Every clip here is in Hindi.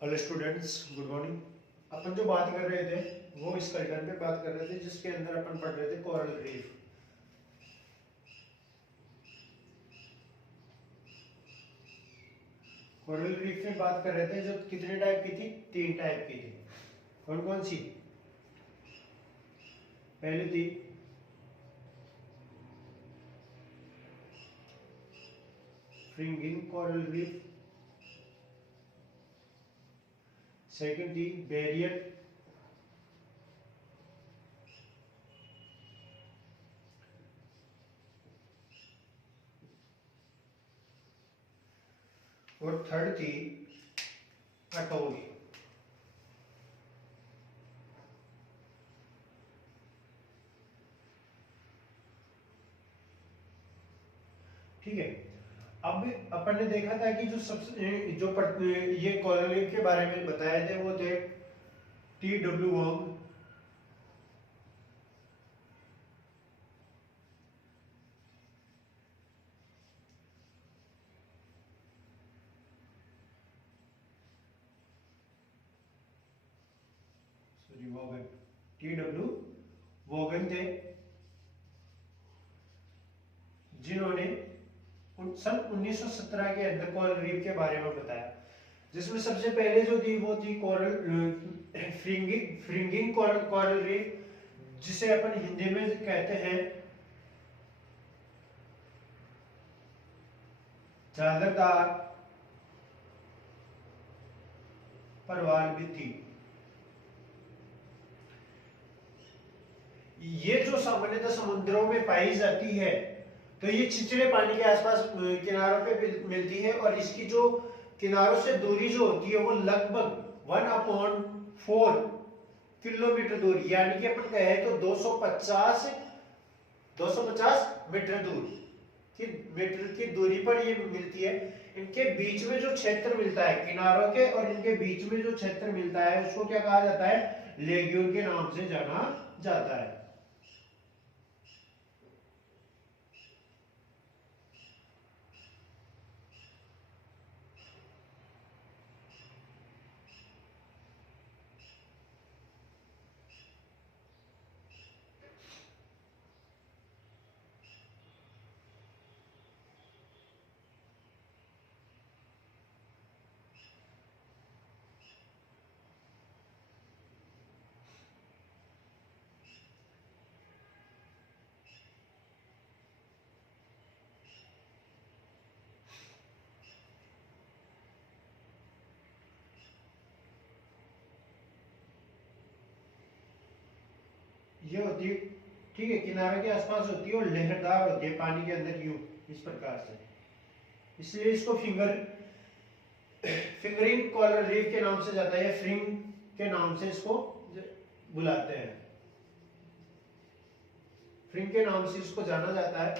Hello students, good morning. अपन जो बात कर रहे थे वो इस कल्चर पे बात कर रहे थे जिसके अंदर अपन पढ़ रहे थे कोरल रीफ। कोरल रीफ में बात कर रहे थे जो कितने टाइप की थी, 3 टाइप की थी। कौन कौन सी? पहली थी फ्रिंगिंग कोरल रीफ, सेकंड थी बैरियर, और थर्ड थी अटोल। ठीक है। अब अपन ने देखा था कि जो सबसे ये कोरल रीफ के बारे में बताए थे वो थे T.W. Wong, wagon, T.W. Wagon थे जिन्होंने सन 1917 के अंदर कोरल रीफ के बारे में बताया, जिसमें सबसे पहले जो थी वो थी कोरल फ्रिंगिंग कोरल रीफ, जिसे अपन हिंदी में कहते हैं चादरदार परवाल भी थी। ये जो सामान्यतः समुद्रों में पाई जाती है, तो ये छिछले पानी के आसपास किनारों पे मिलती है, और इसकी जो किनारों से दूरी जो होती है वो लगभग 1/4 किलोमीटर दूरी, यानी कि अपन कहे तो 250 मीटर मीटर की दूरी पर ये मिलती है। इनके बीच में जो क्षेत्र मिलता है किनारों के, और इनके बीच में जो क्षेत्र मिलता है उसको क्या कहा जाता है? लेग्यून के नाम से जाना जाता है। ये होती है, ठीक है, किनारे के आसपास होती है और लहरदार होती है पानी के अंदर, यूं इस प्रकार से। इसलिए इसको फिंगरिंग कोरल रीफ के नाम से जाता है, या फ्रिंग के नाम से इसको बुलाते हैं, फ्रिंग के नाम से इसको जाना जाता है।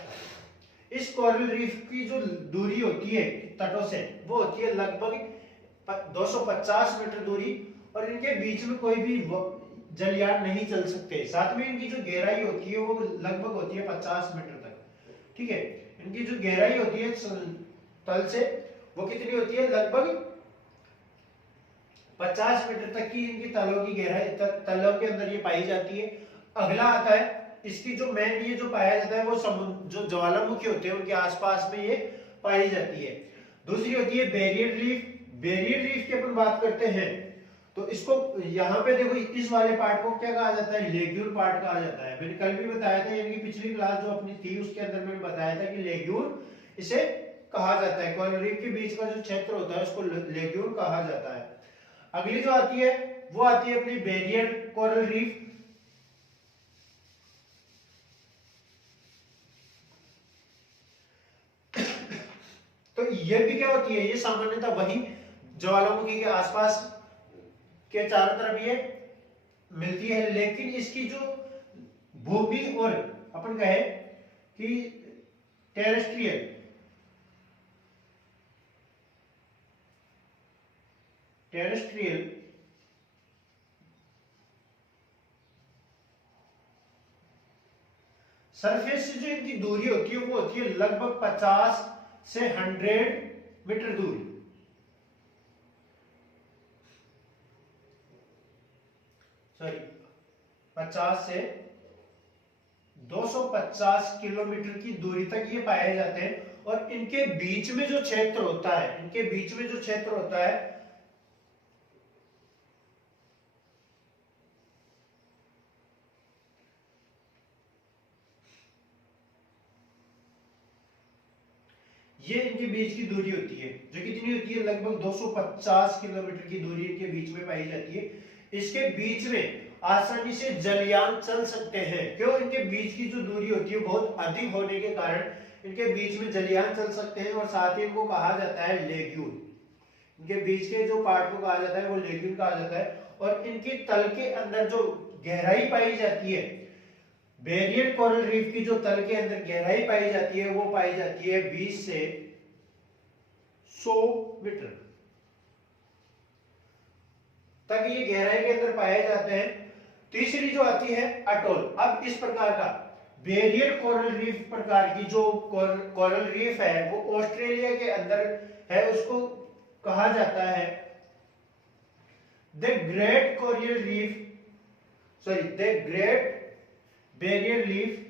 इस कोरल रीफ की जो दूरी होती है तटों से वो होती है लगभग 250 मीटर दूरी, और इनके बीच में कोई भी जलयान नहीं चल सकते। साथ में इनकी जो गहराई होती है वो लगभग होती है 50 मीटर तक। ठीक है, इनकी जो गहराई होती है तल से वो कितनी होती है? लगभग 50 मीटर तक की इनकी तलों की गहराई तलों के अंदर ये पाई जाती है। अगला आता है इसकी जो मेन, ये जो पाया जाता है वो जो ज्वालामुखी होते हैं उनके आसपास में ये पाई जाती है। दूसरी होती है बैरियर रीफ। बैरियर रीफ की अपन बात करते हैं तो इसको यहाँ पे देखो, इस वाले पार्ट को क्या कहा जाता है? लेग्यूल पार्ट कहा जाता है। मैंने कल भी बताया था, यानी कि पिछली क्लास जो अपनी थी उसके अंदर मैंने बताया था कि लेग्यूल इसे कहा जाता है। कोरल रीफ के बीच का जो क्षेत्र होता है उसको लेग्यूल कहा जाता है। अगली जो आती है वो आती है अपनी बैरियर कोरल रीफ। तो ये भी क्या होती है? ये सामान्यतः वही ज्वालामुखी के आसपास के चारों तरफ ये मिलती है, लेकिन इसकी जो भूमि और अपन कहे कि टेरेस्ट्रियल सरफेस से जो इनकी दूरी होती है वो होती है लगभग 50 से 100 मीटर दूरी। सॉरी 50 से 250 किलोमीटर की दूरी तक ये पाए जाते हैं। और इनके बीच में जो क्षेत्र होता है, इनके बीच में जो क्षेत्र होता है ये इनके बीच की दूरी होती है, जो कितनी होती है, लगभग 250 किलोमीटर की दूरी इनके बीच में पाई जाती है। इसके बीच में आसानी से जलयान चल सकते हैं। क्यों? इनके बीच की जो दूरी होती है बहुत अधिक होने के कारण इनके बीच में जलयान चल सकते हैं। और साथ ही इनको कहा जाता है लेग्यून। इनके बीच के जो पार्ट को कहा जाता है वो लेग्यून कहा जाता है। और इनके तल के अंदर जो गहराई पाई जाती है, बेरियर कोरल रीफ की जो तल के अंदर गहराई पाई जाती है वो पाई जाती है 20 से 100 मीटर तक ये गहराई के अंदर पाए जाते हैं। तीसरी जो आती है अटोल। अब इस प्रकार का बेरियर कोरल रीफ प्रकार की जो कोरल रीफ है वो ऑस्ट्रेलिया के अंदर है, उसको कहा जाता है the great chorial reef, sorry the great barrier reef,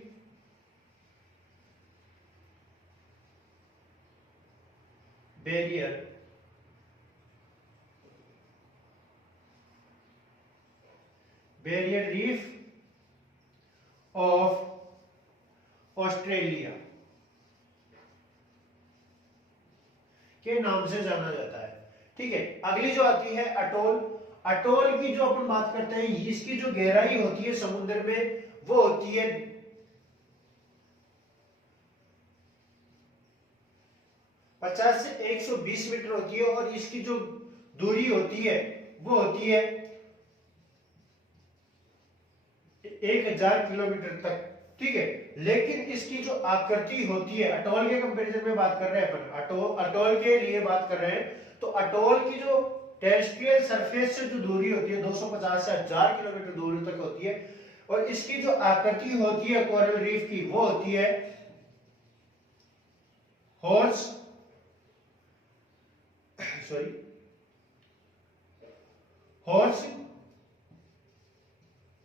barrier reef of Australia के नाम से जाना जाता है। ठीक है, अगली जो आती है अटोल। अटोल की जो अपन बात करते हैं, इसकी जो गहराई होती है समुद्र में वो होती है 50 से 120 मीटर होती है। और इसकी जो दूरी होती है वो होती है 1000 किलोमीटर तक। ठीक है, लेकिन इसकी जो आकृति होती है, अटोल के कंपैरिजन में बात कर रहे हैं अपन, अटोल के लिए बात कर रहे हैं, तो अटोल की जो टेरेस्ट्रियल सरफेस से जो दूरी होती है 250 से 1000 किलोमीटर दूरी तक होती है। और इसकी जो आकृति होती है कोरल रीफ की वो होती है हॉर्स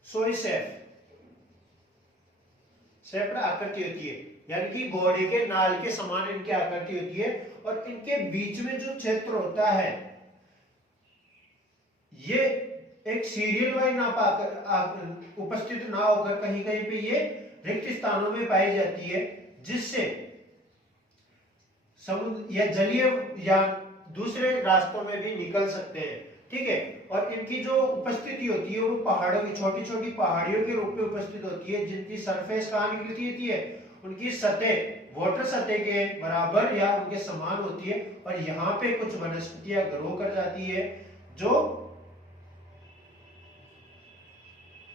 सोई सेफ आकृति होती है, यानी कि घोड़े के नाल के समान इनकी आकृति होती है। और इनके बीच में जो क्षेत्र होता है ये एक सीरियल वाइज ना पाकर उपस्थित ना होकर कहीं कहीं पे ये रिक्त स्थानों में पाई जाती है, जिससे समुद्र या जलीय या दूसरे रास्तों में भी निकल सकते हैं। ठीक है, और इनकी जो उपस्थिति होती है वो पहाड़ों की, छोटी छोटी पहाड़ियों के रूप में उपस्थित होती है, जिनकी सरफेस कहाँ निकलती होती है, उनकी सतह वाटर सतह के बराबर या उनके समान होती है। और यहाँ पे कुछ वनस्पतियां ग्रो कर जाती है जो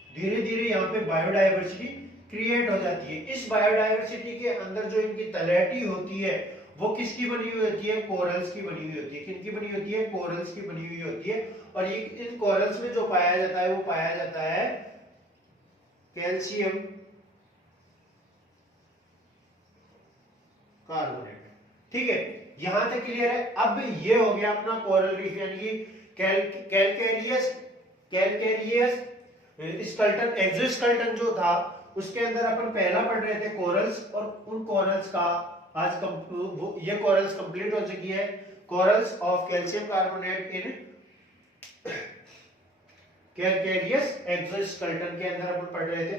धीरे धीरे यहाँ पे बायोडाइवर्सिटी क्रिएट हो जाती है। इस बायोडाइवर्सिटी के अंदर जो इनकी तलहटी होती है वो किसकी बनी हुई होती है, कोरल्स की बनी हुई होती है। किनकी बनी होती है, कोरल्स की बनी हुई होती है। और ये इन कोरल्स में जो पाया जाता है वो पाया जाता है कैल्शियम कार्बोनेट। ठीक है, यहां तक क्लियर है। अब ये हो गया अपना कोरल रीफ, यानी कि कैलकेरियस स्केलेटन, एक्सोस्केलेटन जो था उसके अंदर अपन पहला पढ़ रहे थे कोरल्स। और उन कोरल्स का आज ये कोरल्स कंप्लीट हो चुकी है। Corals of calcium carbonate in calcareous exoskeleton के अंदर अपन पढ़ रहे थे।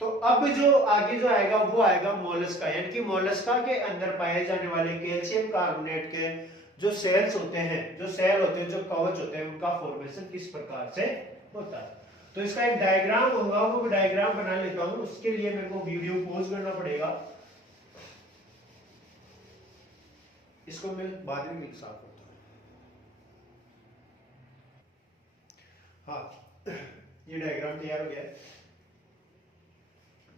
तो अब जो आगे जो आएगा वो आएगा मोलस्का, यानी कि मोलस्का के अंदर पाए जाने वाले कैल्शियम कार्बोनेट के जो सेल्स होते हैं, जो सेल होते हैं, जो कवच होते हैं, उनका फॉर्मेशन किस प्रकार से होता है। तो इसका एक डायग्राम होगा, वो डायग्राम बना लेता हूं। उसके लिए मेरे को वीडियो पॉज करना पड़ेगा, इसको मैं बाद में मिक्स साफ करता हूं। हाँ, ये डायग्राम तैयार हो गया है।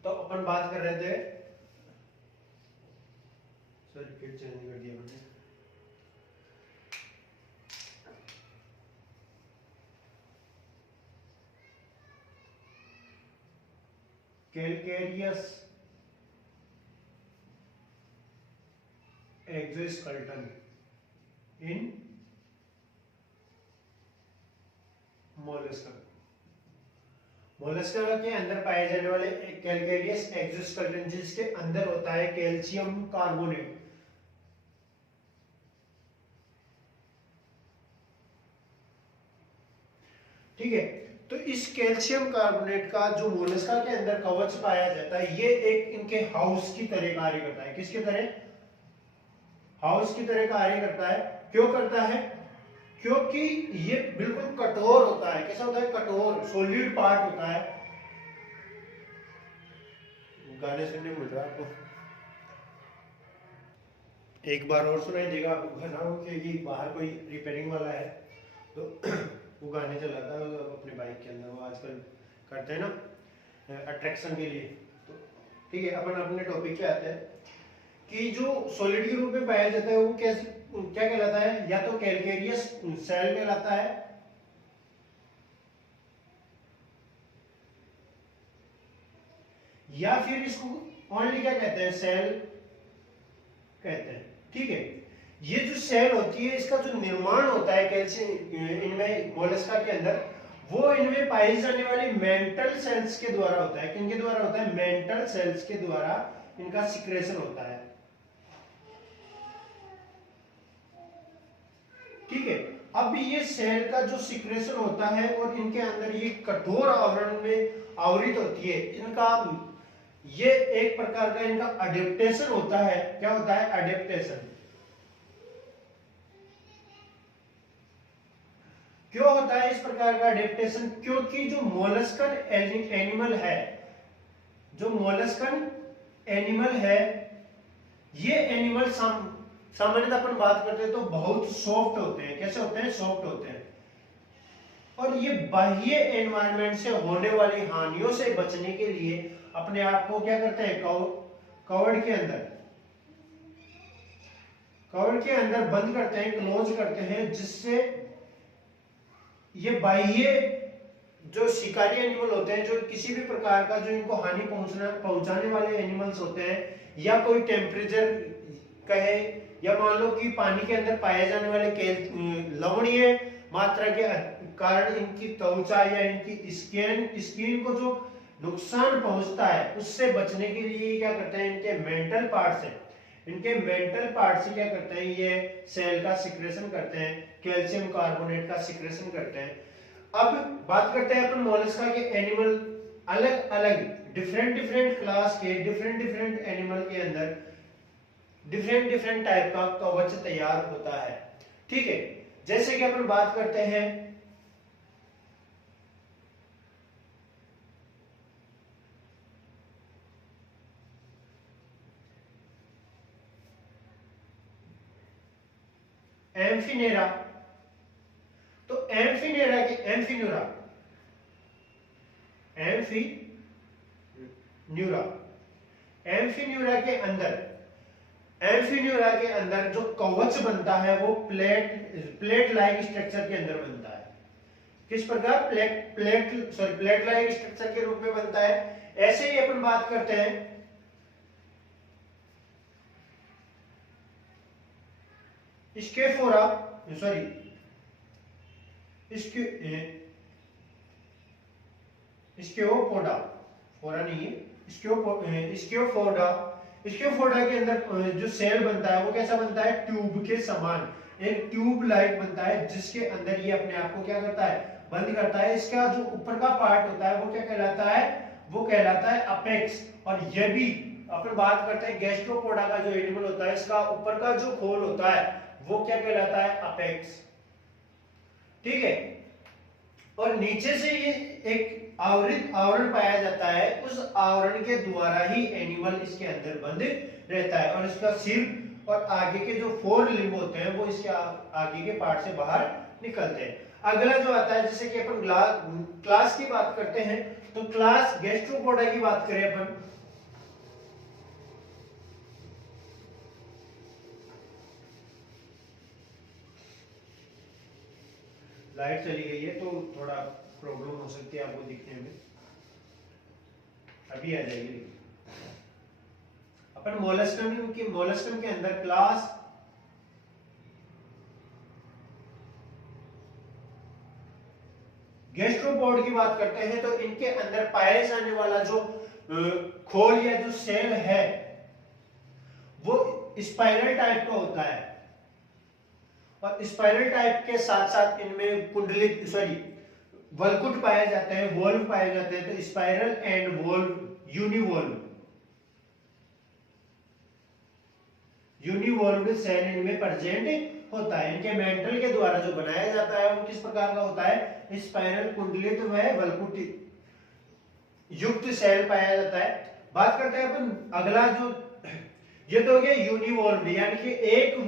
तो अपन बात कर रहे थे, सर्किट चेंज कर दिया मैंने। कैलकेरियस एक्सोस्केलेटन इन मोलस्का। मोलस्का के अंदर पाए जाने वाले कैलकेरियस एक्सोस्केलेटन जिसके अंदर होता है कैल्शियम कार्बोनेट। ठीक है, तो इस कैल्शियम कार्बोनेट का जो मोलस्का के अंदर कवच पाया जाता है ये एक इनके हाउस की तरह कार्य करता है। किसकी तरह? हाउस की तरह कार्य करता है। क्यों करता है? क्योंकि ये बिल्कुल कठोर होता है। कैसा होता है? कठोर, सॉलिड पार्ट होता है। गाने सुनने मिल रहा है आपको? एक बार और सुनाई देगा आपको गाना, क्योंकि बाहर कोई रिपेयरिंग वाला है तो वो गाने चलाता है अपने बाइक के अंदर, वो आजकल करते हैं ना अट्रैक्शन के लिए। तो ठीक है, अपन अपने टॉपिक पे आते हैं कि जो सॉलिड के रूप में पाया जाता है वो कैसे, क्या कहलाता है? या तो कैलकेरियस सेल कहलाता है, या फिर इसको ओनली क्या कहते हैं? सेल कहते हैं। ठीक है, ये जो सेल होती है इसका जो निर्माण होता है कैल्शियम इनमें मोलस्का के अंदर, वो इनमें पाई जाने वाली मेंटल सेल्स के द्वारा होता है। किनके द्वारा होता है? मेंटल सेल्स के द्वारा इनका सिक्रेशन होता है। ठीक है, अब ये सेल का जो सिक्रेशन होता है और इनके अंदर ये कठोर आवरण में आवृत होती है, इनका ये एक प्रकार का इनका अडेप्टेशन होता है। क्या होता है? अडेप्टेशन। क्यों होता है इस प्रकार का अडेप्टेशन? क्योंकि जो मोलस्कन एनिमल है, जो मोलस्कन एनिमल है, ये एनिमल सामान्यतः अपन बात करते हैं तो बहुत सॉफ्ट होते हैं। कैसे होते हैं? सॉफ्ट होते हैं। और ये बाह्य एनवायरनमेंट से होने वाली हानियों से बचने के लिए अपने आप को क्या करते हैं? कवर्ड के अंदर बंद करते हैं, क्लोज करते हैं, जिससे ये बाह्य जो शिकारी एनिमल होते हैं, जो किसी भी प्रकार का जो इनको हानि पहुंचाने वाले एनिमल्स होते हैं, या कोई टेम्परेचर कहे, या मान लो कि पानी के अंदर पाए जाने वाले लवणीय मात्रा के कारण इनकी त्वचा या इनकी स्किन को जो नुकसान पहुंचता है, उससे बचने के लिए क्या करते हैं? इनके मेंटल पार्ट से क्या करते हैं? ये सेल का सिक्रेशन करते हैं, कैल्शियम कार्बोनेट का सिक्रेशन करते हैं। अब बात करते हैं अपन मोलस्का के एनिमल, अलग अलग डिफरेंट क्लास के डिफरेंट एनिमल के अंदर डिफरेंट टाइप का कवच तैयार होता है। ठीक है, जैसे कि अपन बात करते हैं एम्फिनेरा, तो एम्फिनेरा के अंदर जो कवच बनता है वो प्लेट लाइक स्ट्रक्चर के अंदर बनता है। किस प्रकार? प्लेट लाइक स्ट्रक्चर के रूप में बनता है। ऐसे ही अपन बात करते हैं स्केफोरा, सॉरी स्केओपोडा, फोरा नहीं है, स्केओपोडा के अंदर जो सेल बनता है वो कैसा बनता है? ट्यूब के समान, एक ट्यूब लाइक बनता है, जिसके अंदर ये अपने आप को क्या करता है? बंद करता है। इसका जो ऊपर का पार्ट होता है वो क्या कहलाता है? वो कहलाता है अपेक्स। और ये भी अपन बात करते हैं गैस्ट्रोपोडा का जो एनिमल होता है, इसका ऊपर का जो खोल होता है वो क्या कहलाता है? अपेक्स। ठीक है, और नीचे से ये एक आवरण पाया जाता है, उस आवरण के द्वारा ही एनिमल इसके अंदर बंद रहता है, और इसका सिर और आगे के जो फोर लिम्ब होते हैं वो इसके आगे के पार्ट से बाहर निकलते हैं। अगला जो आता है, जैसे कि अपन क्लास की बात करते हैं, तो क्लास गैस्ट्रोपोडा की बात करें अपन, लाइट चली गई है तो थोड़ा प्रॉब्लम हो सकती है आपको दिखने में, अभी आ जाएगी। अपन मोलस्कम के अंदर क्लास गैस्ट्रोपोड की बात करते हैं तो इनके अंदर पाए जाने वाला जो खोल या जो सेल है वो स्पाइरल टाइप का होता है, और स्पाइरल टाइप के साथ साथ इनमें कुंडलित वल्कुट पाए जाते हैं, वोल्व पाए जाते हैं। तो स्पाइरल एंड वोल्व यूनिवोल्व्ड सेल इनमें प्रेजेंट होता है। इनके मेंटल के द्वारा जो बनाया जाता है वो किस प्रकार का होता है, स्पाइरल कुंडलित व वल्कुट युक्त सेल पाया जाता है। बात करते हैं अपन अगला जो, ये तो हो गया यूनिवोल्व्ड, यानी कि एक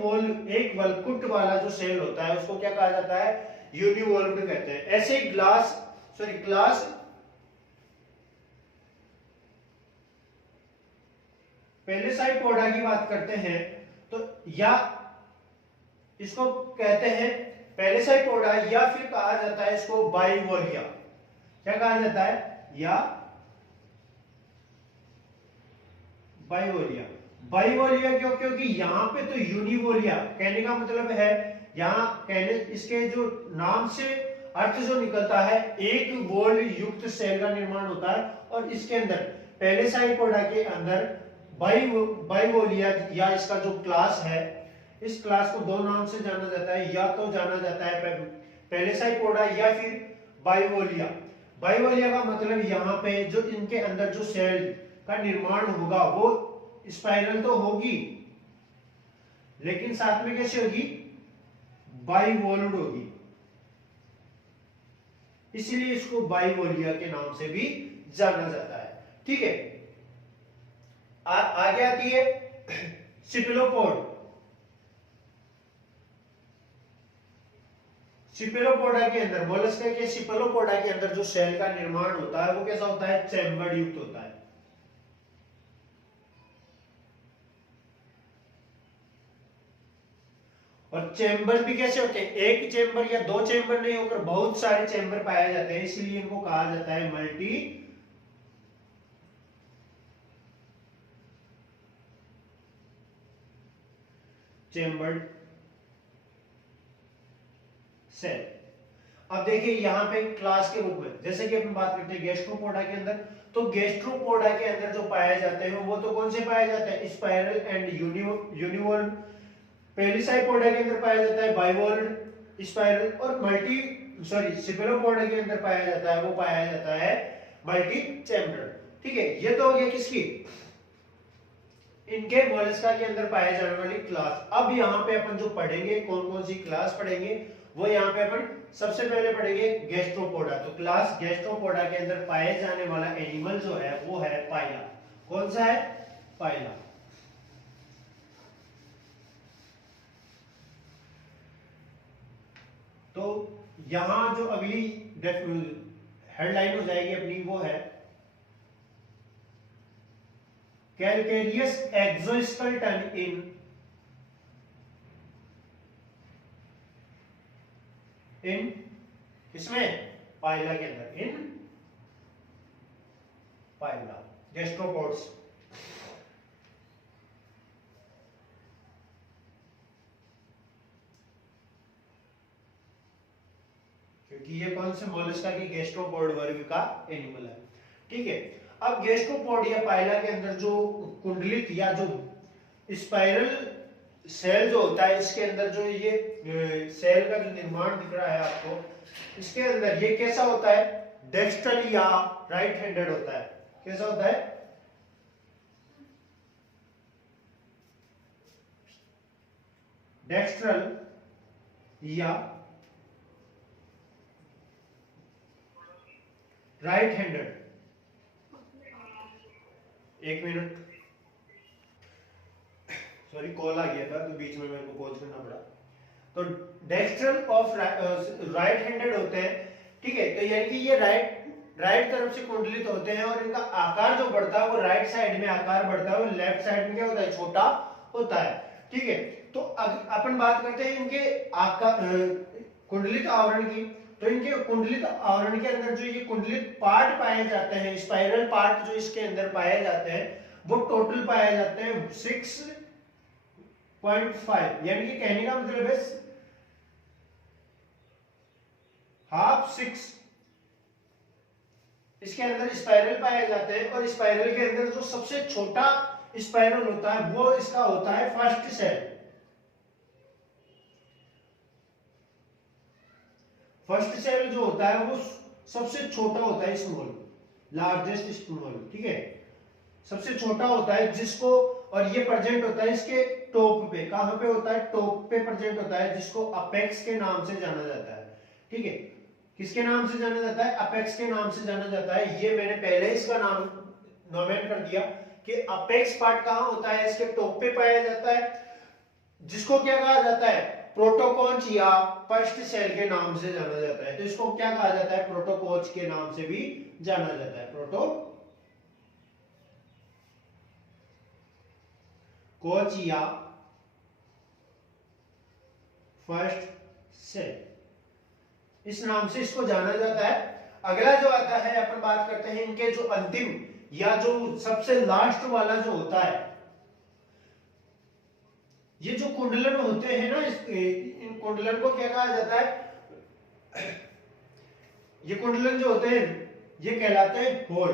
वल्कुट वाला जो सेल होता है उसको क्या कहा जाता है, यूनिवोल्व्ड कहते हैं। ऐसे ही ग्लास पेलिसाइपोडा की बात करते हैं तो या इसको कहते हैं पेलिसाइपोडा, या फिर कहा जाता है इसको बाइवोलिया। क्या कहा जाता है, या बाइवोलिया क्यों, क्योंकि यहां पे तो यूनिवोलिया कहने का मतलब है, यहां कहने इसके जो नाम से अर्थ जो निकलता है, एक वोल युक्त सेल का निर्माण होता है। और इसके अंदर पेलिसाइपोडा के अंदर बाइवोलिया या इसका जो क्लास है, इस क्लास को दो नाम से जाना जाता है, या तो जाना जाता है पेलिसाइपोडा या फिर बाइवोलिया। बाइवोलिया का मतलब यहाँ पे जो इनके अंदर जो सेल का निर्माण होगा वो स्पाइरल तो होगी, लेकिन साथ में कैसे होगी, बाइवोल्व्ड होगी, इसलिए इसको बाइवोलिया के नाम से भी जाना जाता है। ठीक है, आगे आती है सिपेलोपोड। सिपेलोपोडा के अंदर, मोलस्का के सिपेलोपोडा के अंदर जो सेल का निर्माण होता है वो कैसा होता है, चैम्बर युक्त होता है। और चैम्बर भी कैसे होते हैं, एक चैम्बर या दो चैम्बर नहीं होकर बहुत सारे चैम्बर पाए जाते हैं, इसलिए इनको कहा जाता है मल्टी चैम्बर्ड सेल। अब देखिए यहां पे क्लास के रूप में, जैसे कि अपन बात करते हैं गैस्ट्रोपोडा के अंदर, तो गैस्ट्रोपोडा के अंदर जो पाए जाते हैं वो तो कौन से पाए जाते हैं, स्पाइरल एंड यूनिवोल्व। पेलिसाइपोडा के अंदर पाया जाता है बाइवोल्व स्पाइरल, और सिपेलोपोडा के अंदर पाया जाता है, वो पाया जाता है मल्टी चैम्बर्ड। ठीक है, ये तो हो गया किसकी, इनके मोलस्का के अंदर पाए जाने वाली क्लास। अब यहाँ पे अपन जो पढ़ेंगे, कौन कौन सी क्लास पढ़ेंगे, वो यहाँ पे अपन सबसे पहले पढ़ेंगे गैस्ट्रोपोडा। तो क्लास गैस्ट्रोपोडा के अंदर पाए जाने वाला एनिमल जो है वो है पाइला। कौन सा है, पाइला। तो यहां जो अगली हेडलाइन हो जाएगी अपनी वो है कैलकेरियस एक्सोस्केलेटन इन किसमें, पाइला के अंदर, इन पाइला गैस्ट्रोपोड्स। क्योंकि ये कौन से मोलस्का की गैस्ट्रोपोड वर्ग का एनिमल है। ठीक है, अब गैस्ट्रोपोड या पाइला के अंदर जो कुंडलित या जो स्पाइरल सेल जो होता है, इसके अंदर जो ये सेल का जो निर्माण दिख रहा है आपको, इसके अंदर ये कैसा होता है, डेक्स्ट्रल या राइट हैंडेड होता है। कैसा होता है, डेक्स्ट्रल या राइट हैंडेड। एक मिनट, सॉरी कॉल आ गया था तो बीच में मेरे को पॉज करना पड़ा। तो डेक्स्ट्रल ऑफ राइट हैंडेड होते हैं। ठीक है, तो यानी कि ये राइट तरफ से कुंडलित होते हैं, और इनका आकार जो बढ़ता है वो राइट साइड में आकार बढ़ता है, और लेफ्ट साइड में क्या होता है, छोटा होता है। ठीक है, तो अपन बात करते हैं इनके आकार कुंडलित आवरण की। तो इनके कुंडलित आवरण के अंदर जो ये कुंडलित पार्ट पाए जाते हैं, स्पाइरल पार्ट जो इसके अंदर पाए जाते हैं, वो टोटल पाए जाते हैं 6.5, यानी कि कहने का मतलब है हाफ 6 इसके अंदर स्पाइरल पाए जाते हैं और स्पाइरल के अंदर जो सबसे छोटा स्पाइरल होता है वो इसका होता है फर्स्ट सेल। फर्स्ट सेल जो होता है वो सबसे छोटा होता है, स्मॉल, लार्जेस्ट स्मॉल, ठीक है, सबसे छोटा होता है जिसको, और ये प्रेजेंट होता है इसके टॉप पे। कहां पे होता है? टॉप पे प्रेजेंट होता है, जिसको अपेक्स के नाम से जाना जाता है, ठीक है। किसके नाम से जाना जाता है? अपेक्स के नाम से जाना जाता है। ये मैंने पहले इसका नाम नोमेट कर दिया कि अपेक्स पार्ट कहां होता है, इसके टॉप पे पाया जाता है, जिसको क्या कहा जाता है? प्रोटोकोच या फर्स्ट सेल के नाम से जाना जाता है। तो इसको क्या कहा जाता है? प्रोटोकोच के नाम से भी जाना जाता है, प्रोटोकोच या फर्स्ट सेल, इस नाम से इसको जाना जाता है। अगला जो आता है, अपन बात करते हैं इनके जो अंतिम या जो सबसे लास्ट वाला जो होता है, ये जो कुंडलन होते हैं ना, इन कुंडलन को क्या कहा जाता है? ये कुंडलन जो होते हैं ये कहलाते हैं होल।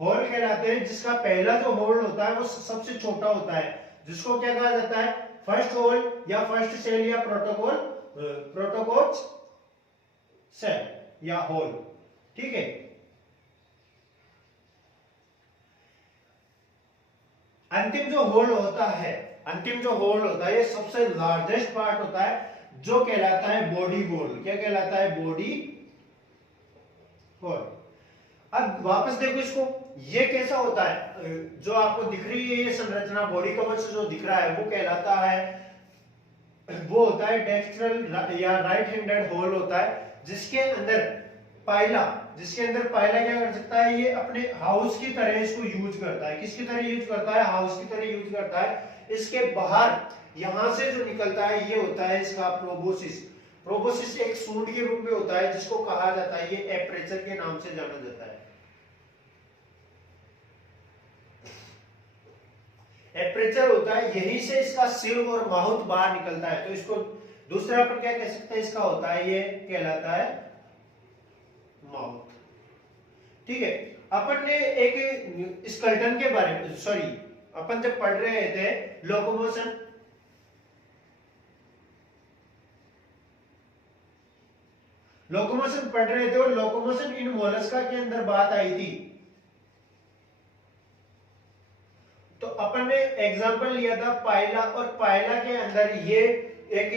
होल कहलाते हैं, जिसका पहला जो होल होता है वो सबसे छोटा होता है, जिसको क्या कहा जाता है? फर्स्ट होल या फर्स्ट सेल या प्रोटोकोच सेल या होल, ठीक है। अंतिम जो होल होता है, अंतिम जो होल होता है, ये सबसे लार्जेस्ट पार्ट होता है, जो कहलाता है बॉडी होल। क्या कहलाता है? Body hole. अब वापस देखो इसको, ये कैसा होता है? जो आपको दिख रही है ये संरचना, बॉडी कवच जो दिख रहा है वो कहलाता है, वो होता है डेक्स्ट्रल या राइट हैंडेड होल होता है, जिसके अंदर पाइला क्या कर सकता है? ये अपने हाउस की तरह इसको यूज करता है। किसकी तरह यूज करता है? हाउस की तरह यूज करता है। इसके बाहर यहां से जो निकलता है ये होता है इसका प्रोबोसिस। प्रोबोसिस एक सूंड के रूप में होता है, जिसको कहा जाता है, ये एपरेचर के नाम से जाना जाता है। एपरेचर होता है, यहीं से इसका सिर और माउथ बाहर निकलता है। तो इसको दूसरा पर क्या कह सकते हैं? इसका होता है, ये कहलाता है माउथ, ठीक है। अपन ने एक स्केलेटन के बारे में, सॉरी, अपन जब पढ़ रहे थे लोकोमोशन पढ़ रहे थे, और लोकोमोशन इन मोलस्का के अंदर बात आई थी। तो अपन ने एग्जांपल लिया था पाइला, और पाइला के अंदर ये एक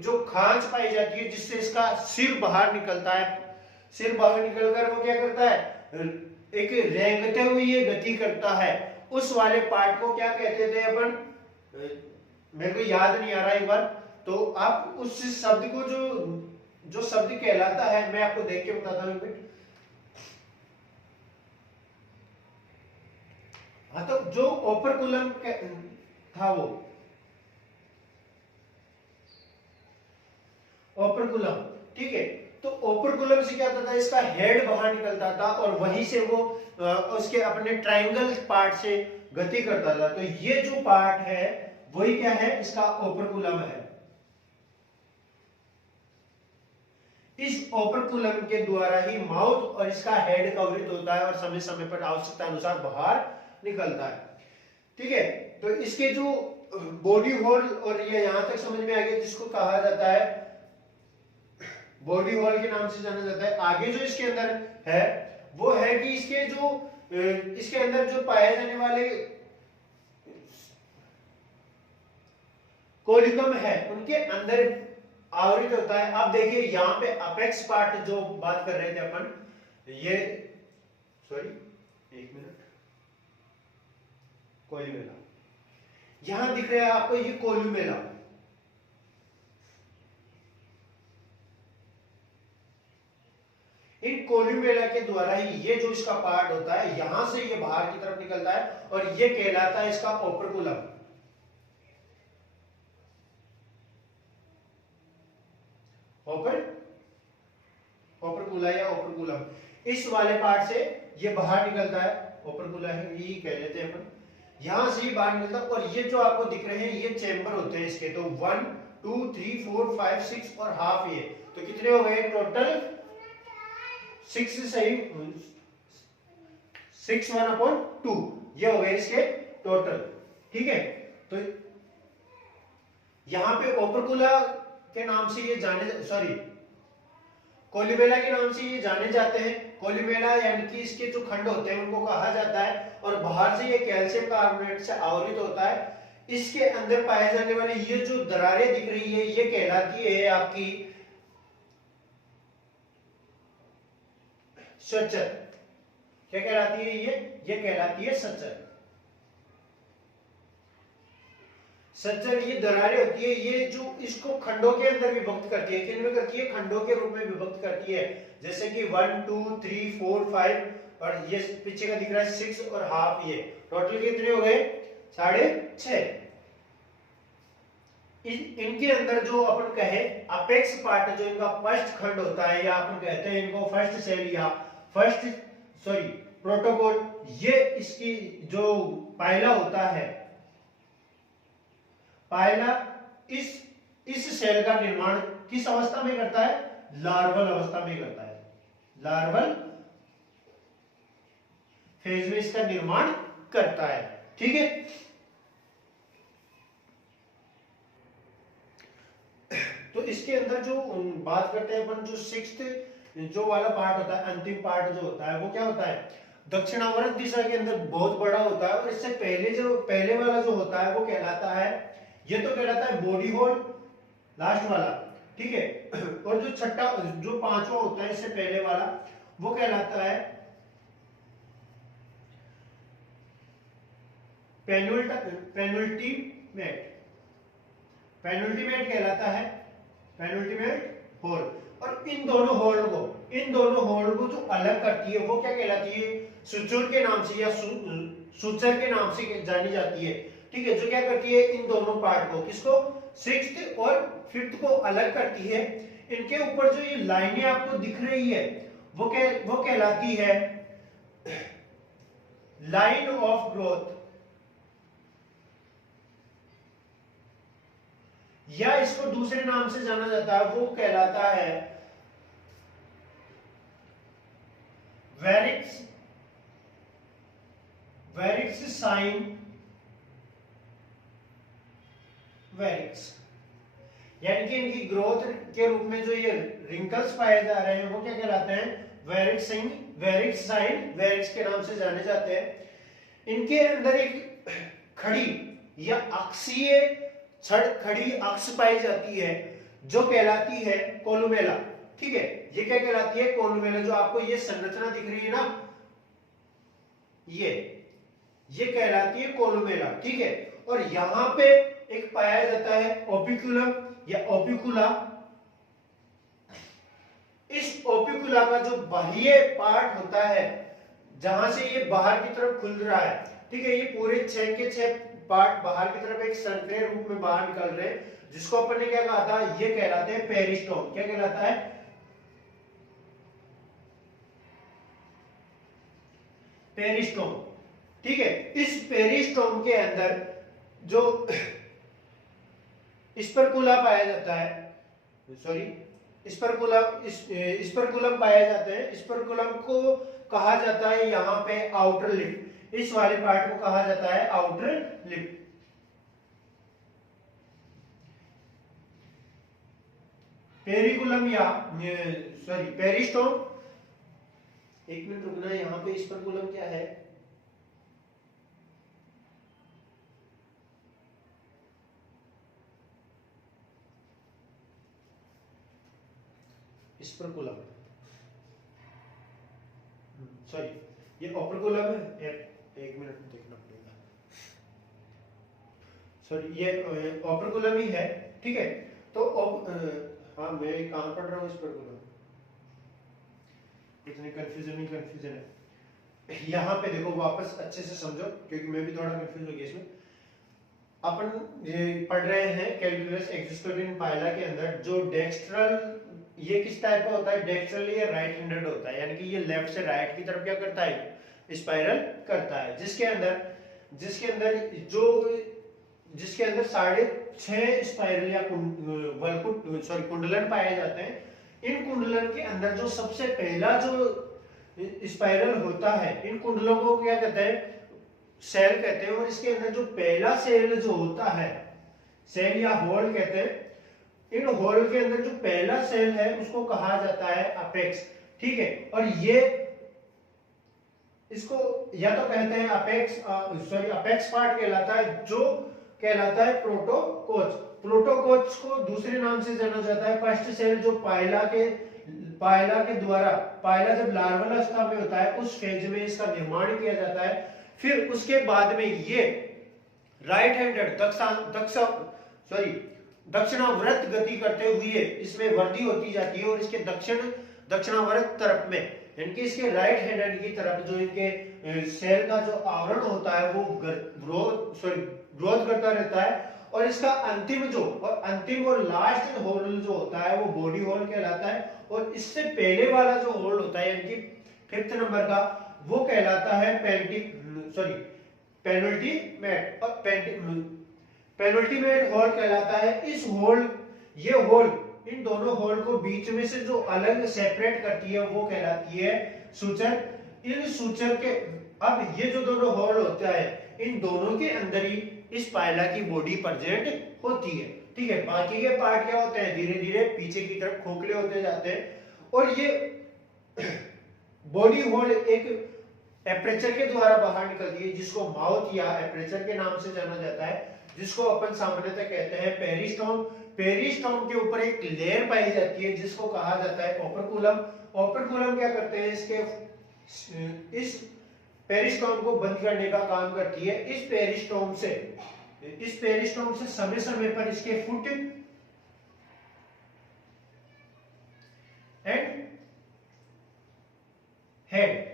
जो खांच पाई जाती है, जिससे इसका सिर बाहर निकलता है। सिर बाहर निकलकर वो क्या करता है? एक रेंगते हुए ये गति करता है। उस वाले पार्ट को क्या कहते थे अपन? मेरे को याद नहीं आ रहा एक बार, तो आप उस शब्द को जो शब्द कहलाता है, मैं आपको देख के बताता हूं एक मिनट। हाँ, तो जो ओपरकुलम था, वो ओपरकुलम, ठीक है। तो ओपरकुलम से क्या होता था? इसका हेड बाहर निकलता था, और वहीं से वो उसके अपने ट्रायंगल पार्ट से गति करता था। तो ये जो पार्ट है वही क्या है? इसका ओपरकुलम है। इस ओपरकुलम के द्वारा ही माउथ और इसका हेड कवरित होता है, और समय समय पर आवश्यकता अनुसार बाहर निकलता है, ठीक है। तो इसके जो बॉडी होल, और ये यहां तक समझ में आ गया, जिसको कहा जाता है बॉडी होल के नाम से जाना जाता है। आगे जो इसके अंदर है वो है कि इसके अंदर जो पाए जाने वाले कोलिकम है, उनके अंदर आवृत होता है। अब देखिए यहाँ पे अपेक्स पार्ट जो बात कर रहे थे अपन, ये सॉरी एक मिनट, कोलुमेला यहां दिख रहा है आपको, ये कोलुमेला। इन कोलुमेला के द्वारा ही ये जो इसका पार्ट होता है, यहां से ये बाहर की तरफ निकलता है, और ये कहलाता है इसका ओपरकुलम। ओपरकुला या ओपरकुलम, इस वाले पार्ट से ये बाहर निकलता है। ओपरकुला है, यही कह लेते हैं अपन। यहां से ही बाहर निकलता है, और ये जो आपको दिख रहे हैं ये चेंबर होते हैं इसके। तो 1 2 3 4 5 6 और हाफ, ये तो कितने हो गए टोटल? 6 सही, 6/1/2 ये हो गए इसके टोटल। ठीक है, तो यहां पे ओपर्कुला के नाम से ये कोलुमेला के नाम से ये जाने जाते हैं। कोलुमेला यानी कि इसके जो खंड होते हैं उनको कहा जाता है, और बाहर से ये कैल्शियम कार्बोनेट से आवृत होता है। इसके अंदर पाए जाने वाली ये जो दरारें दिख रही है ये कहलाती है आपकी सच्चर। क्या कहलाती है ये कहलाती है सच्चर। सच्चर ये दरारें होती है, ये जो इसको खंडों के अंदर विभक्त करती है। किन में करती है? खंडों के रूप में विभक्त करती है। जैसे कि 1 2 3 4 5 और ये पीछे का दिख रहा है 6 और हाफ, ये टोटल कितने हो गए? 6.5। इनके अंदर जो अपन कहे अपेक्स पार्ट, जो इनका फर्स्ट खंड होता है, या अपन कहते हैं इनको फर्स्ट सेल या प्रोटोकॉल, ये इसकी जो पायला होता है, पायला इस सेल का निर्माण किस अवस्था में करता है? लार्वल अवस्था में करता है। लार्वल फेज में इसका निर्माण करता है। ठीक है, तो इसके अंदर जो बात करते हैं अपन, जो 6th जो वाला पार्ट होता है, अंतिम पार्ट जो होता है वो क्या होता है? दक्षिणावर्त दिशा के अंदर बहुत बड़ा होता है, और इससे पहले वाला जो होता है वो कहलाता है, ये तो कहलाता है बॉडी होल, लास्ट वाला। ठीक है, और जो पांचवा होता है इससे पहले वाला वो कहलाता है पेनुल्टीमेट कहलाता है, पेनुल्टीमेट होल। और इन दोनों होल को जो अलग करती है वो क्या कहलाती है? सुचुर के नाम से या सुचर के नाम से जानी जाती है। ठीक है, जो क्या करती है? इन दोनों पार्ट को, किसको? 6th और 5th को अलग करती है। इनके ऊपर जो ये लाइनें आपको दिख रही है वो कहलाती है लाइन ऑफ ग्रोथ, या इसको दूसरे नाम से जाना जाता है, वो कहलाता है वेरिक्स साइन वेरिक्स। यानी कि इनकी ग्रोथ के रूप में जो ये रिंकल्स पाए जा रहे हैं वो क्या कहलाते हैं? वेरिक्स साइन वेरिक्स के नाम से जाने जाते हैं। इनके अंदर एक खड़ी या अक्षीय खड़ी अक्ष पाई जाती है जो कहलाती है कोलुमेला। ठीक है, ये क्या कहलाती है? कोलुमेला। जो आपको ये संरचना दिख रही है ना, ये कहलाती है कोलुमेला। ठीक है, और यहां पे एक पाया जाता है ओपिकुलम या ओपिकुला। इस ओपिकुला का जो बाह्य पार्ट होता है, जहां से ये बाहर की तरफ खुल रहा है, ठीक है, ये पूरे 6 के 6 पार्ट बाहर की तरफ एक संक्रिय रूप में बाहर निकल रहे हैं, जिसको अपन ने क्या कहा था? ये कहलाते हैं पेरिस्टोम। क्या कहलाता है? पेरिस्टोम। ठीक है, इस पेरिस्टोम के अंदर जो स्पर्कुला पाया जाता है, स्पर्कुलम पाया जाता है। स्पर्कुलम को कहा जाता है यहां पे आउटर लिप। इस वाले पार्ट को कहा जाता है आउटर लिप। पेरिकुलम या पेरिस्टोम। एक मिनट रुकना, यहां पे स्पर्कुलम क्या है? स्पर्कुलम, ये ओपर्कुलम है। एक मिनट देखना पड़ेगा। ये ओपर्कुलम ही है। ठीक है, तो हाँ, मैं कहां पढ़ रहा हूँ? स्पर्कुलम। इतनी कंफ्यूजन है। यहाँ पे देखो, वापस अच्छे से समझो, क्योंकि मैं भी थोड़ा कंफ्यूज हो गया इसमें। अपन ये पढ़ रहे हैं कैलकुलस एक्सिस्टोरियन पाइला के अंदर जो डेक्स्ट्रल, ये किस टाइप का होता है? डेक्स्ट्रल या राइट हैंडेड होता है, यानी कि ये लेफ्ट से राइट की तरफ क्या करता है? स्पाइरल करता है, जिसके अंदर 6.5 स्पाइरल या कुंडलन पाए जाते हैं। इन कुंडलन के अंदर जो सबसे पहला जो स्पाइरल होता है, इन कुंडलों को क्या कहते हैं, सेल कहते हैं। और इसके अंदर जो पहला सेल जो होता है, सेल या होल कहते हैं, इन होल के अंदर जो पहला सेल है उसको कहा जाता है अपेक्स। ठीक है, और ये इसको या तो कहते हैं अपेक्स पार्ट कहलाता है, जो कहलाता है प्रोटोकोच। प्रोटोकोच को दूसरे नाम से जाना जाता है फर्स्ट सेल, जो पाइला के द्वारा, पाइला जब लार्वल अवस्था में होता है उस फेज में इसका निर्माण किया जाता है। फिर उसके बाद में ये राइट हैंडेड दक्षिणावर्त गति करते हुए इसमें वृद्धि होती जाती है, और इसके दक्षिणावर्त तरफ में, यानी कि इसके राइट हैंडेड की तरफ जो इनके सेल का जो आवरण होता है वो ग्रोथ करता रहता है। और इसका अंतिम और लास्ट होल जो होता है वो बॉडी होल कहलाता है। और इससे पहले वाला जो होल होता है, यानी कि 5th नंबर का, वो कहलाता है पेनल्टीमेट। और पेनल्टीमेट होल कहलाता है। ये होल, इन दोनों होल को बीच में से जो अलग सेपरेट करती है वो कहलाती है सूचर। इन सूचर के, अब ये जो दोनों होल होता है, इन दोनों के अंदर ही इस पाइला की बॉडी प्रेजेंट होती है। ठीक है, बाकी के पार्ट क्या होते हैं, धीरे धीरे पीछे की तरफ खोखले होते जाते हैं। और ये बॉडी होल एक एपरेचर के द्वारा बाहर निकलती है, जिसको माउथ या एपरेचर के नाम से जाना जाता है, जिसको अपन सामान्यतः कहते हैं पेरिस्टोम। पेरिस्टोम के ऊपर एक लेयर पाई जाती है जिसको कहा जाता है ओपरकुलम। ओपरकुलम क्या करते हैं, इस पेरिस्टोम को बंद करने का काम करती है। इस पेरिस्टोम से समय समय पर इसके फुट एंड हेड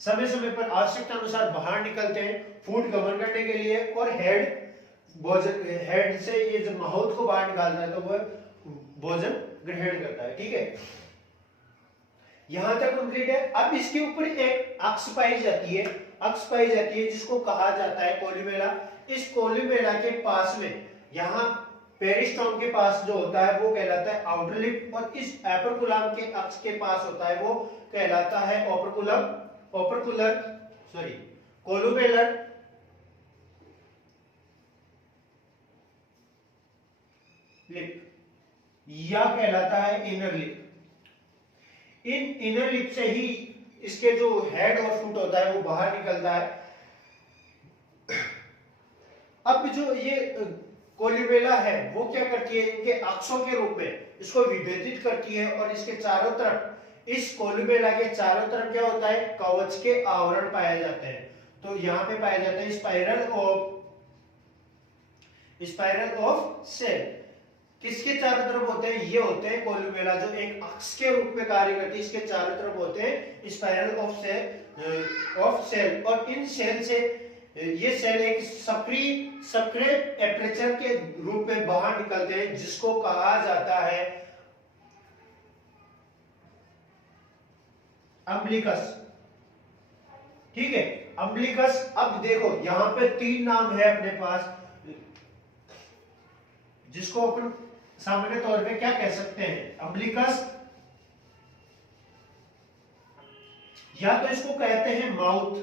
समय समय पर आवश्यकता अनुसार बाहर निकलते हैं फूड गमन करने के लिए। और हेड से ये जो माउथ को बाहर निकालता है तो वह भोजन ग्रहण करता है। ठीक है, यहां तक कंप्लीट है। अब इसके ऊपर एक अक्ष पाई जाती है जिसको कहा जाता है कोलुमेला। इस कोलुमेला के पास में, यहाँ पेरिस्टोम के पास जो होता है वो कहलाता है आउटर लिप, और इस एपरकुलम के अक्ष के पास होता है वो कहलाता है कोलुमेलर लिप, या कहलाता है इनर लिप। इन इनर लिप से ही इसके जो हेड और फुट होता है वो बाहर निकलता है। अब जो ये कोलुमेला है वो क्या करती है, इनके अक्षों के रूप में इसको विभेदित करती है, और इसके चारों तरफ, इस कोलुमेला के चारों तरफ क्या होता है, कवच के आवरण पाए जाते हैं। तो यहाँ पे पाए जाते हैं स्पाइरल ऑफ सेल। किसके चारों तरफ होते हैं, ये होते हैं कोलुमेला, जो एक अक्ष के रूप में कार्य करती है। इसके चारों तरफ होते हैं स्पाइरल ऑफ सेल। और इन सेल से ये सेल एक सक्रिय एपरेचर के रूप में बाहर निकलते हैं, जिसको कहा जाता है अम्बिलिकस। ठीक है, अम्बिलिकस। अब देखो यहां पे 3 नाम है अपने पास, जिसको अपन सामान्य तौर पे क्या कह सकते हैं, अम्बिलिकस, या तो इसको कहते हैं माउथ,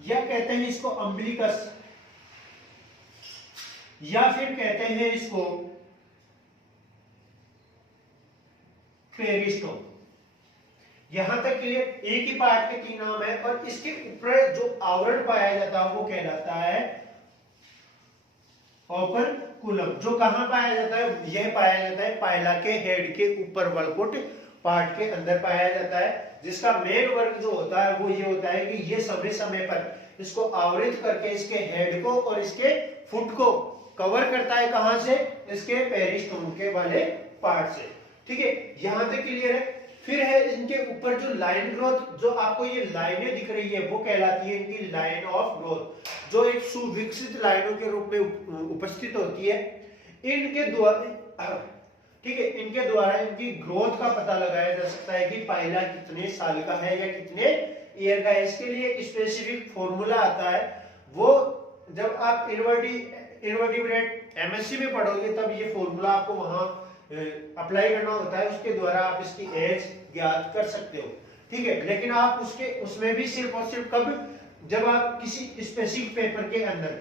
या कहते हैं इसको अम्बिलिकस, या फिर कहते हैं इसको पेरिस्टोम। यहां तक के लिए एक ही पार्ट के 3 नाम है। और इसके ऊपर जो आवरण पाया जाता है वो कहलाता है ओपरकुलम। जो कहां पाया जाता है, यह पाया जाता है पाइला के हेड के ऊपर वलकुट पार्ट के अंदर पाया जाता है, जिसका मेन वर्क जो होता है वो ये होता है कि ये समय समय पर इसको आवृत करके इसके हेड को और इसके फुट को कवर करता है। कहां से, इसके पेरिस्टोम के वाले पार्ट से। ठीक है, यहां तक क्लियर है। फिर है इनके ऊपर जो लाइन ग्रोथ, जो आपको ये लाइनें दिख रही है वो कहलाती है इनकी लाइन ऑफ ग्रोथ, जो एक सुविकसित लाइनों के रूप में उपस्थित होती है। इनके द्वारा, ठीक है, इनके द्वारा इनकी ग्रोथ का पता लगाया जा सकता है कि पाइला कितने साल का है या कितने ईयर का है। इसके लिए एक स्पेसिफिक फॉर्मूला आता है, वो जब आप इनवर्टिब्रेट एमएससी में पढ़ोगे तब ये फॉर्मूला आपको वहां अप्लाई करना होता है उसके द्वारा आप इसकी एज ज्ञात कर सकते हो। ठीक है, लेकिन आप उसमें भी सिर्फ और सिर्फ कब, जब आप किसी स्पेसिफिक पेपर के अंदर,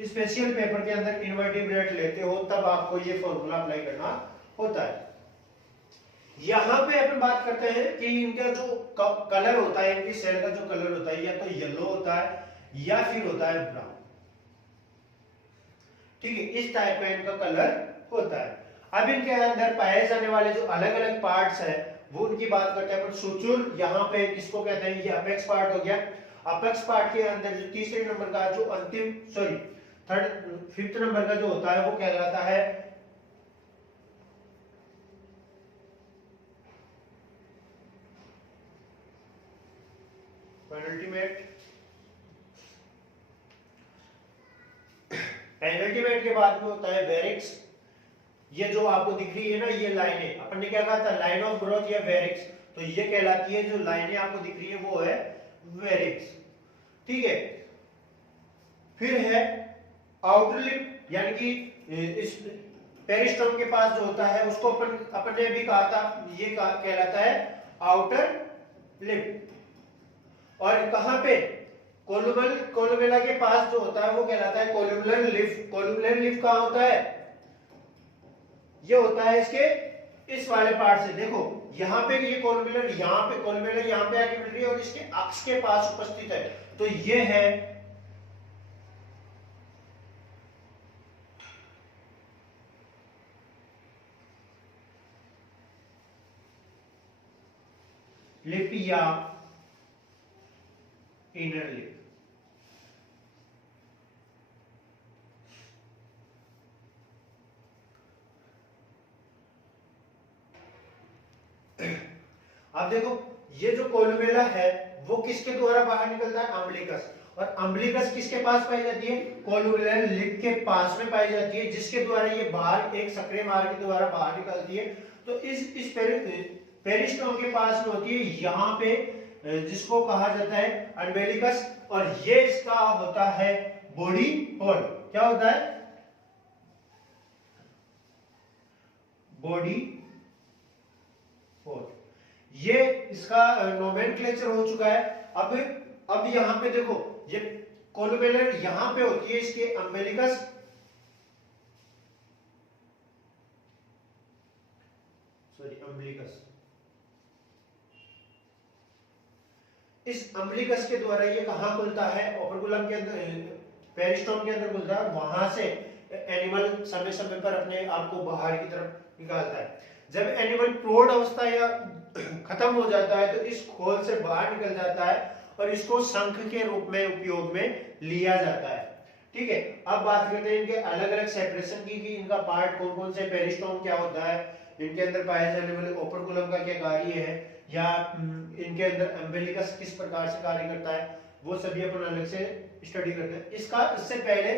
स्पेशल पेपर के अंदर इनवर्टिब्रेट लेते हो, तब आपको ये फॉर्मूला अप्लाई करना होता है। यहां पे अपन बात करते हैं कि इनका जो कलर होता है, इनकी सेल का जो कलर होता है, या तो येलो होता है या फिर होता है ब्राउन। ठीक है, इस टाइप का इनका कलर होता है। अब इनके अंदर पाए जाने वाले जो अलग अलग पार्ट्स है वो उनकी बात करते हैं अपन। सुचुर यहाँ पे किसको कहते हैं, ये अपेक्स पार्ट हो गया। अपेक्स पार्ट के अंदर जो तीसरे नंबर का जो अंतिम, सॉरी फिफ्थ नंबर का जो होता है वो कहलाता है पेनल्टीमेट। पेनल्टीमेट के बाद में होता है वेरिक्स। ये जो आपको दिख रही है ना ये लाइनें, अपन ने क्या कहा था, लाइन ऑफ ग्रोथ या वेरिक्स, तो ये कहलाती है, जो लाइनें आपको दिख रही है वो है वेरिक्स। ठीक है, फिर है आउटर लिप, यानी कि इस पेरिस्टोम के पास जो होता है उसको अपन ने भी कहा था, ये कहलाता है आउटर लिप। और कहां पे, कोलुमेला के पास जो होता है वो कहलाता है कोलुमुलर लिफ। कोलुमुलर लिफ कहां होता है, ये होता है इसके इस वाले पार्ट से, देखो यहाँ पे ये कोलुमुलर, यहाँ पे कोलुमुलर, यहाँ पे आके मिल रही है और इसके अक्ष के पास उपस्थित है, तो ये है लिप या इनर लिप। अब देखो ये जो कोलुमेला है वो किसके द्वारा बाहर निकलता है, अम्बिलिकस। और अम्बिलिकस किसके पास पाई जाती है, कोलुमेलर लिप के पास में पाई जाती है, जिसके द्वारा ये बाहर एक सक्रिय मार्ग के द्वारा बाहर निकलती है। तो इस पेरिस्टोम के पास में होती है यहाँ पे, जिसको कहा जाता है अम्बिलिकस। और ये इसका होता है बॉडी होल। क्या होता है, बॉडी होल। ये इसका नोमेनक्लेचर हो चुका है। अब यहां पे देखो, ये कोलुमेलर यहां पे होती है, इसके अम्बिलिकस, इस अम्बिलिकस के द्वारा ये कहां खुलता है, ओपर्कुलम के अंदर, पेरिस्टोम के अंदर खुलता है। वहां से एनिमल समय समय पर अपने आप को बाहर की तरफ निकालता है। जब एनिमल प्रौढ़ अवस्था या खत्म हो जाता है तो इस खोल से बाहर निकल जाता है और इसको शंख के रूप में उपयोग में लिया जाता है। ठीक है, अब बात करते हैं इनके अलग अलग सेपरेशन की, कि इनका पार्ट कौन कौन से, पेरिस्टोम क्या होता है, इनके अंदर पाए जाने वाले ओपर्कुलम का क्या कार्य है, या इनके अंदर अम्बिलिकस किस प्रकार से कार्य करता है, वो सभी अपन अलग से स्टडी करते हैं। इससे पहले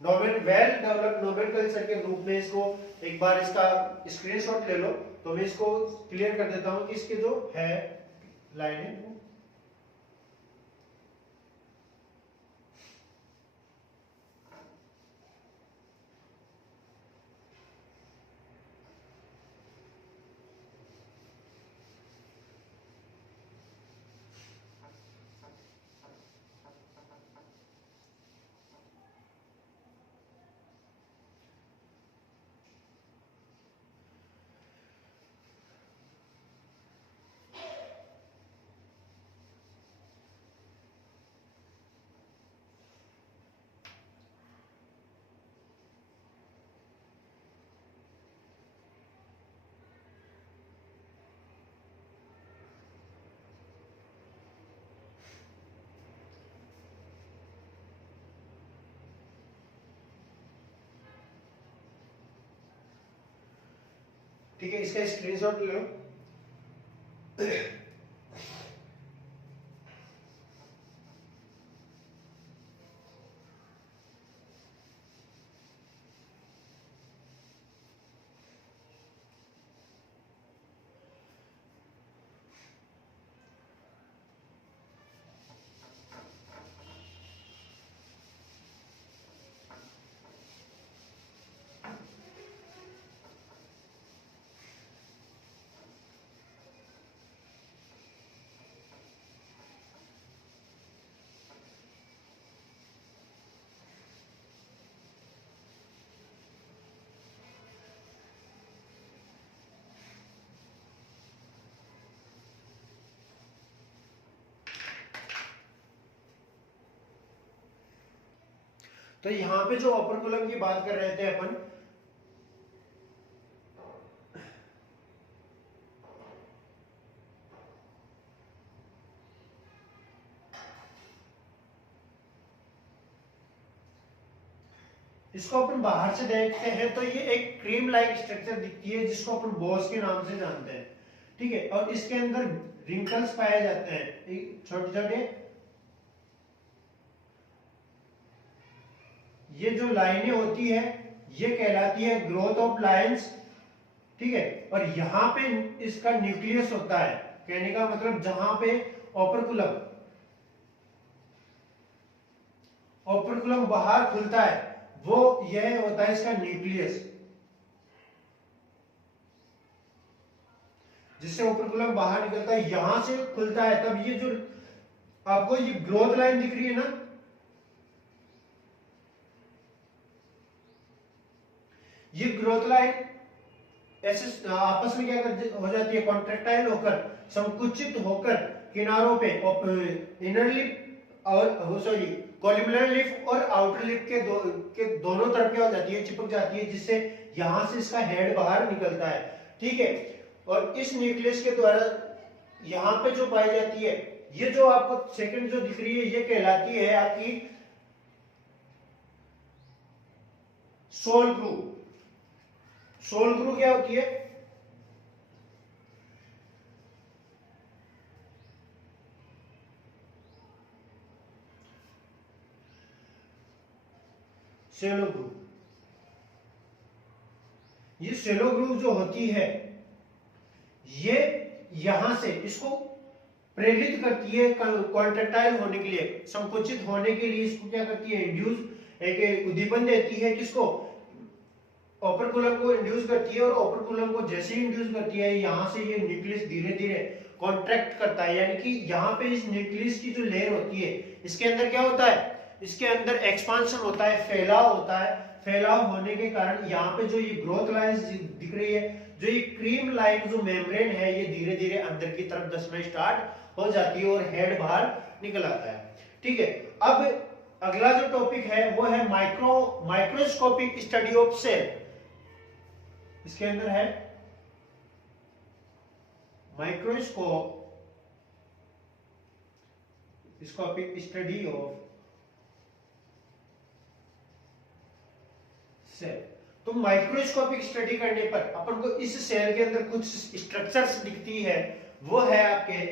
वेल डेवलप्ड नोमेनक्लेचर के रूप में इसको एक बार इसका स्क्रीनशॉट ले लो, तो मैं इसको क्लियर कर देता हूं कि इसके जो है लाइन है। ठीक है, इसका स्क्रीनशॉट ले लो। तो यहाँ पे जो ओपरकुलम की बात कर रहे थे अपन, इसको अपन बाहर से देखते हैं तो ये एक क्रीम लाइक स्ट्रक्चर दिखती है जिसको अपन बॉस के नाम से जानते हैं, ठीक है। और इसके अंदर रिंकल्स पाए जाते हैं छोटे छोटे, ये जो लाइनें होती है ये कहलाती है ग्रोथ ऑफ लाइंस, ठीक है। और यहाँ पे इसका न्यूक्लियस होता है, कहने का मतलब जहां पे ओपरकुलम ओपरकुलम बाहर खुलता है वो यह होता है इसका न्यूक्लियस, जिससे ओपरकुलम बाहर निकलता है, यहां से खुलता है। तब ये जो आपको ये ग्रोथ लाइन दिख रही है ना, ये ग्रोथ लाइन ऐसे आपस में क्या हो जाती है, कॉन्ट्रेक्टाइल होकर, संकुचित होकर किनारों पे इनर लिप और सॉरी कॉलमुलर लिप और आउटर लिप के दोनों तरफ क्या हो जाती है, चिपक जाती है, जिससे यहां से इसका हेड बाहर निकलता है, ठीक है। और इस न्यूक्लियस के द्वारा यहां पे जो पाई जाती है, ये जो आपको सेकंड जो दिख रही है ये कहलाती है आपकी सोल ग्रू। सोल ग्रू क्या होती है, सेलो ग्रू। ये सेलो ग्रू जो होती है ये यहां से इसको प्रेरित करती है कॉन्ट्रेक्टाइल होने के लिए, संकुचित होने के लिए इसको क्या करती है, इंड्यूस एक उद्दीपन देती है, किसको, ओपरकुलम को इंड्यूस करती है। और ओपरकुलम को जैसे ही इंड्यूस करती है यहां से ये न्यूक्लियस धीरे धीरे कॉन्ट्रैक्ट करता है, यानी कि यहाँ पे इस न्यूक्लियस की जो लेयर होती है इसके अंदर क्या होता है, इसके अंदर एक्सपांशन होता है, फैलाव होता है। फैलाव होने के कारण यहाँ पे जो ये ग्रोथ लाइंस दिख रही है, जो ये क्रीम लाइक जो मेम्ब्रेन है ये धीरे धीरे अंदर की तरफ धंसना स्टार्ट हो जाती है और हेड बाहर निकल आता है, ठीक है। अब अगला जो टॉपिक है वो है माइक्रोस्कोपिक स्टडी ऑफ सेल। इसके अंदर है माइक्रोस्कोपिक स्टडी ऑफ सेल। तो माइक्रोस्कोपिक स्टडी करने पर अपन को इस सेल के अंदर कुछ स्ट्रक्चर्स दिखती है, वो है आपके,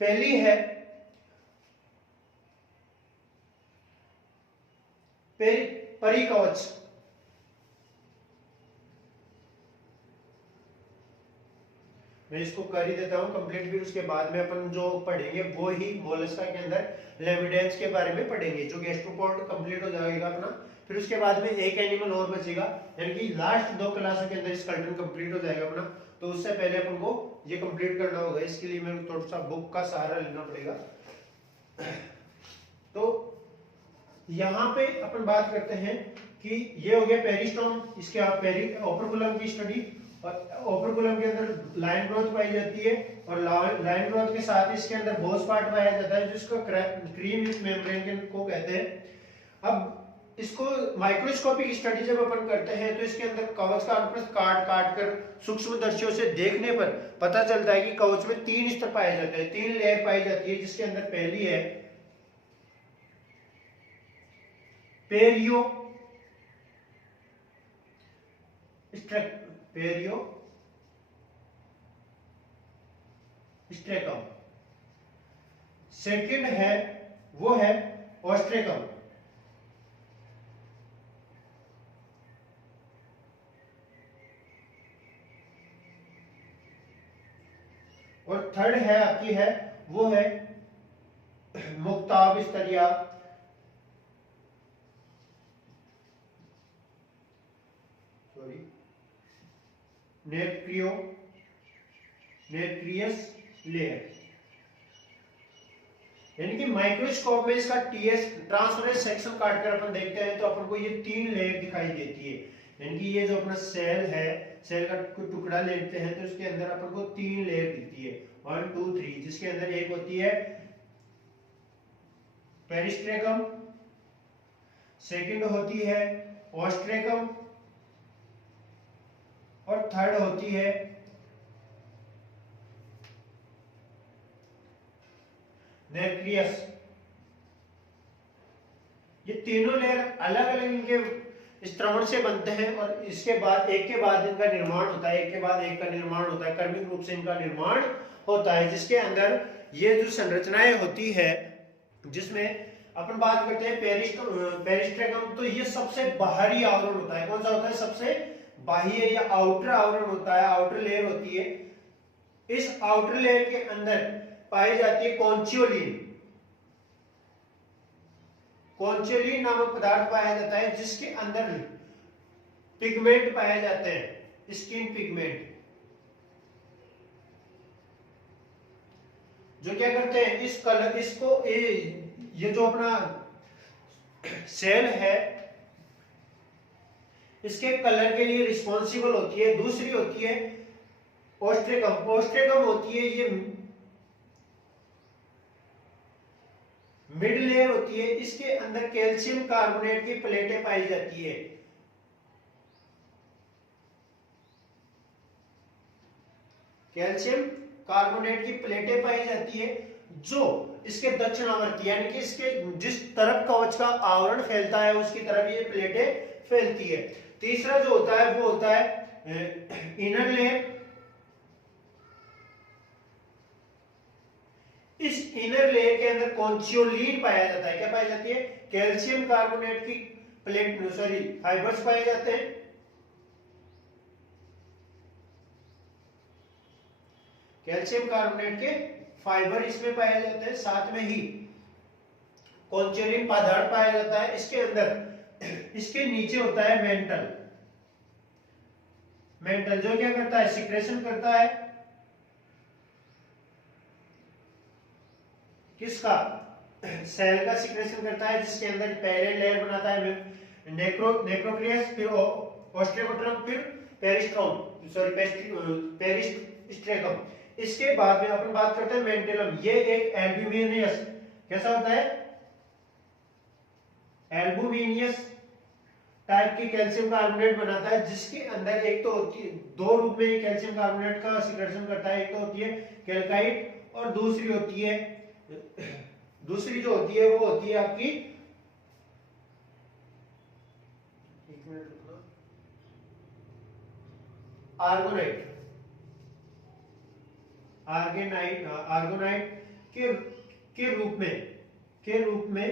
पहली है परिकवच। मैं इसको कर ही देता हूं कंप्लीट, भी उसके बाद में अपन जो पढ़ेंगे वो ही मोलस्का के अंदर लेविडेंस के बारे में पढ़ेंगे, जो गैस्ट्रोपोड कंप्लीट हो जाएगा अपना। फिर उसके बाद में एक एनिमल और बचेगा, यानी कि लास्ट 2 क्लासों के अंदर स्केलेटन कंप्लीट हो जाएगा अपना। तो उससे पहले अपन को ये कंप्लीट करना होगा, इसके लिए मेरे को थोड़ा सा बुक का सहारा लेना पड़ेगा। तो यहाँ पे अपन बात करते हैं कि ये हो गया पेरिस्टोम, इसके ओपरकुलम की स्टडी। और ओपरकुलम के अंदर लाइन ग्रोथ पाई जाती है, और लाइन ग्रोथ के साथ इसके अंदर बोस पार्ट पाया जाता है जिसको क्रीम मेम्ब्रेन को कहते हैं। अब इसको माइक्रोस्कोपिक स्टडी जब अपन करते हैं तो इसके अंदर कवच का अनुप्रस्थ काट काट कर सूक्ष्मदर्शियों से देखने पर पता चलता है कि कवच में 3 स्तर पाए जाते हैं, 3 लेयर पाई जाती है, जिसके अंदर पहली है पेरियो स्ट्रेकम, सेकंड है वो है ऑस्ट्रेकम, और थर्ड है आपकी है वो है मुक्ताब स्तरिया, नेक्रियस लेयर। यानी कि माइक्रोस्कोप में इसका टीएस ट्रांसफरेंस सेक्शन काटकर अपन देखते हैं तो अपन को ये 3 लेयर दिखाई देती है। यानी कि ये जो अपना सेल है, सेल का कोई टुकड़ा लेते हैं तो उसके अंदर अपन को 3 लेयर दिखती है, 1 2 3, जिसके अंदर एक होती है पेरिस्ट्रेकम, सेकंड होती है ओस्ट्रेकम और थर्ड होती है नेक्रियस। ये तीनों लेयर अलग अलग इनके स्त्रवण से बनते हैं और इसके बाद एक के बाद इनका निर्माण होता है, एक के बाद एक का निर्माण होता है, क्रमिक रूप से इनका निर्माण होता है, जिसके अंदर ये जो संरचनाएं होती है, जिसमें अपन बात करते हैं पेरिस्ट्रैकम, तो ये सबसे बाहरी आवरण होता है। कौन सा होता है? सबसे बाह्य या आउटर आवरण होता है, आउटर लेयर होती है। इस आउटर लेयर के अंदर पाई जाती है कॉन्चियोलिन। कॉन्चियोलिन नामक पदार्थ पाया जाता है, जिसके अंदर पिगमेंट पाए जाते हैं, स्किन पिगमेंट, जो क्या करते हैं इस कलर, इसको ये जो अपना सेल है, इसके कलर के लिए रिस्पॉन्सिबल होती है। दूसरी होती है ओस्ट्रेकम। ओस्ट्रेकम होती है ये मिड लेयर होती है, इसके अंदर कैल्शियम कार्बोनेट की प्लेटें पाई जाती है। कैल्शियम कार्बोनेट की प्लेटें पाई जाती है, जो इसके दक्षिणावर्ती यानी कि इसके जिस तरफ कवच का आवरण फैलता है उसकी तरफ ये प्लेटें फैलती है। तीसरा जो होता है वो होता है इनर लेयर। इस इनर लेयर के अंदर कॉन्चियोलिन पाया जाता है। क्या पाई जाती है? कैल्शियम कार्बोनेट की फाइबर्स पाए जाते हैं। कैल्शियम कार्बोनेट के फाइबर इसमें पाए जाते हैं, साथ में ही कॉन्चियोलिन पदार्थ पाया जाता है। इसके अंदर इसके नीचे होता है मेंटल। मेंटल जो क्या करता है? सिक्रेशन करता है किसका? सेल का सिक्रेशन करता है, जिसके अंदर पहले लेयर बनाता है नेक्रोक्लियस, फिर ओस्ट्रोकोट्रम, फिर पेरिस्ट्रेकम। इसके बाद में अपन बात करते हैं मेंटेलम। ये एक एल्ब्यूमिनियस, कैसा होता है? एल्ब्यूमिनियस टाइप की कैल्शियम कार्बोनेट बनाता है, जिसके अंदर एक तो होती है, दो रूप में कैल्शियम कार्बोनेट का सिक्रेशन करता है। एक तो होती है कैल्काइट और दूसरी जो होती है वो होती है आपकी, एक मिनट रुकना, आर्गोनाइट। आर्गोनाइट के रूप में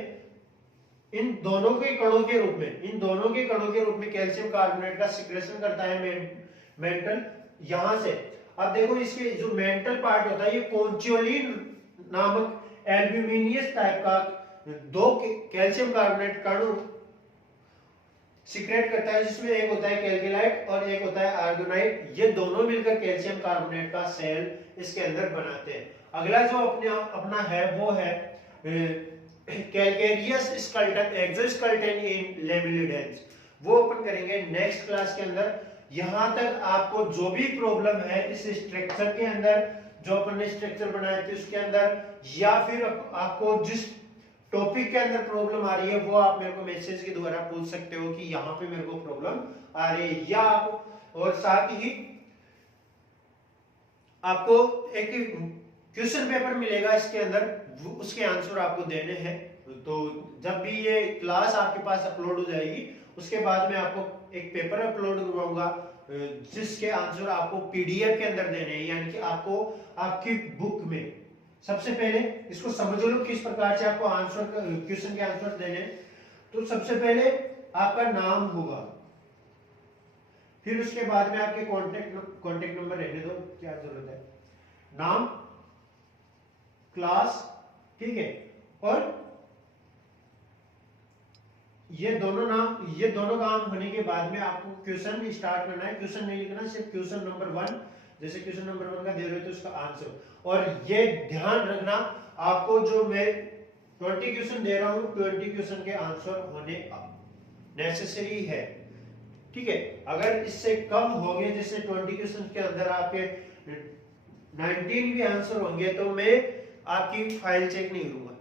इन दोनों के कणों के रूप में कैल्शियम कार्बोनेट का सिक्रेशन करता है मेंटल। यहां से अब देखो, इसके जो मेंटल पार्ट होता है ये कॉन्चियोलिन नामक एल्ब्यूमिनियस टाइप का दो कैल्शियम कार्बोनेट कण सीक्रेट करता है, जिसमें एक होता है कैल्केलाइट और एक होता है आर्गोनाइट। ये दोनों मिलकर कैल्शियम कार्बोनेट का सेल इसके अंदर बनाते हैं। अगला जो अपना है वो है कैल्केरियस स्केलेटन, एक्सोस्केलेटन इन लेमिनिडेंस। वो अपन करेंगे नेक्स्ट क्लास के अंदर। यहां तक आपको जो भी प्रॉब्लम है इस स्ट्रक्चर के अंदर, जो अपन ने स्ट्रक्चर बनाए थे उसके अंदर, या फिर आपको जिस टॉपिक के अंदर प्रॉब्लम आ रही है, वो आप मेरे को मैसेज के द्वारा पूछ सकते हो कि यहाँ पे मेरे को प्रॉब्लम आ रही है। या आप, और साथ ही आपको एक क्वेश्चन पेपर मिलेगा इसके अंदर, उसके आंसर आपको देने हैं। तो जब भी ये क्लास आपके पास अपलोड हो जाएगी, उसके बाद में आपको एक पेपर अपलोड करवाऊंगा, जिसके आंसर आपको पीडीएफ के अंदर देने हैं, यानी कि आपको आपकी बुक में सबसे पहले इसको समझ लो किस प्रकार से आपको आंसर, क्वेश्चन के आंसर देने। तो सबसे पहले आपका नाम होगा, फिर उसके बाद में आपके कॉन्टेक्ट नंबर रहने दो, क्या जरूरत है, नाम, क्लास, ठीक है, और ये दोनों काम होने के बाद में आपको क्वेश्चन स्टार्ट करना है। क्वेश्चन नहीं लिखना, सिर्फ क्वेश्चन नंबर 1, जैसे क्वेश्चन नंबर 1 का दे रहे हो तो उसका आंसर। और ये ध्यान रखना, आपको जो मैं 20 क्वेश्चन दे रहा हूं, 20 क्वेश्चन के आंसर होने नेसेसरी है, ठीक है। अगर इससे कम होंगे, जैसे 20 क्वेश्चन के अंदर आपके 19 भी आंसर होंगे, तो मैं आपकी फाइल चेक नहीं करूंगा।